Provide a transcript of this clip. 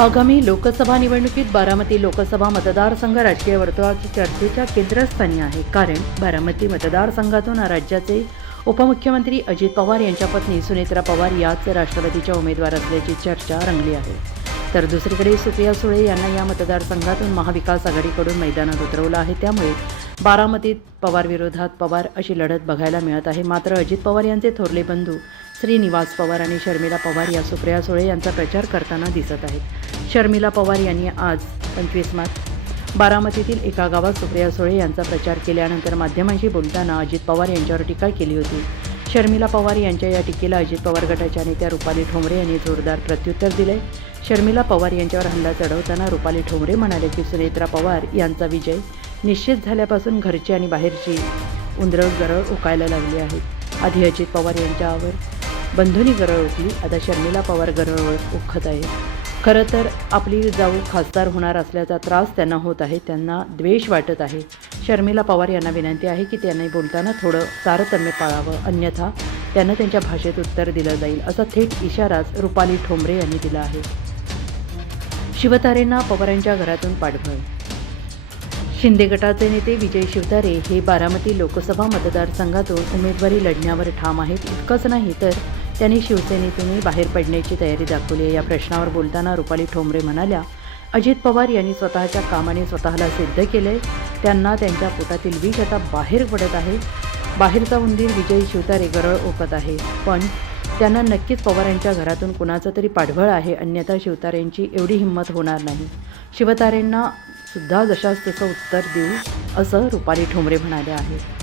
आगामी लोकसभा निवडणुकीत बारामती लोकसभा मतदारसंघ राजकीय वर्तुळाच्या चर्चेच्या केंद्रस्थानी आहे. कारण बारामती मतदारसंघातून राज्याचे उपमुख्यमंत्री अजित पवार यांच्या पत्नी सुनेत्रा पवार याच राष्ट्रवादीच्या उमेदवार असल्याची चर्चा रंगली आहे. तर दुसरीकडे सुप्रिया सुळे यांना या मतदारसंघातून महाविकास आघाडीकडून मैदानात उतरवलं आहे. त्यामुळे बारामतीत पवार विरोधात पवार अशी लढत बघायला मिळत आहे. मात्र अजित पवार यांचे थोरले बंधू श्रीनिवास पवार आणि शर्मिला पवार या सुप्रिया सुळे यांचा प्रचार करताना दिसत आहेत. शर्मिला पवार यांनी आज पंचवीस मार्च बारामतीतील एका गावात सुप्रिया सुळे यांचा प्रचार केल्यानंतर माध्यमांशी बोलताना अजित पवार यांच्यावर टीका केली होती. शर्मिला पवार यांच्या या टीकेला अजित पवार गटाच्या नेत्या रुपाली ठोंबरे यांनी जोरदार प्रत्युत्तर दिले शर्मिला पवार यांच्यावर हल्ला चढवताना रुपाली ठोंबरे म्हणाले की सुनेत्रा पवार यांचा विजय निश्चित झाल्यापासून घरची आणि बाहेरची उंदरळ गरळ उकायला लागली आहेत. आधी अजित पवार यांच्यावर बंधुनी गरळ उठली आता शर्मिला पवार गरळ उखत आहे खरं तर आपली जाऊ खासदार होणार असल्याचा त्रास त्यांना होत आहे त्यांना द्वेष वाटत आहे. शर्मिला पवार यांना विनंती आहे की त्यांनी बोलताना थोडं तारतम्य पाळावं अन्यथा त्यांना त्यांच्या भाषेत उत्तर दिलं जाईल असा थेट इशाराच रुपाली ठोंबरे यांनी दिला आहे. शिवतारेंना पवारांच्या घरातून पाठबळ. शिंदे गटाचे नेते विजय शिवतारे हे बारामती लोकसभा मतदारसंघातून उमेदवारी लढण्यावर ठाम आहेत. इतकंच नाही तर त्यांनी शिवसेनेतूनही बाहेर पडण्याची तयारी दाखवली आहे. या प्रश्नावर बोलताना रुपाली ठोंबरे म्हणाल्या अजित पवार यांनी स्वतःच्या कामाने स्वतःला सिद्ध केले त्यांना त्यांच्या पोटातील विष आता बाहेर पडत आहे. बाहेरचा उंदीर विजय शिवतारे गरळ ओकत आहे. पण त्यांना नक्कीच पवारांच्या घरातून कुणाचं तरी पाठबळ आहे. अन्यथा शिवतारेंची एवढी हिंमत होणार नाही. शिवतारेंना सुद्धा जशास तसं उत्तर देऊ असं रुपाली ठोंबरे म्हणाले आहेत.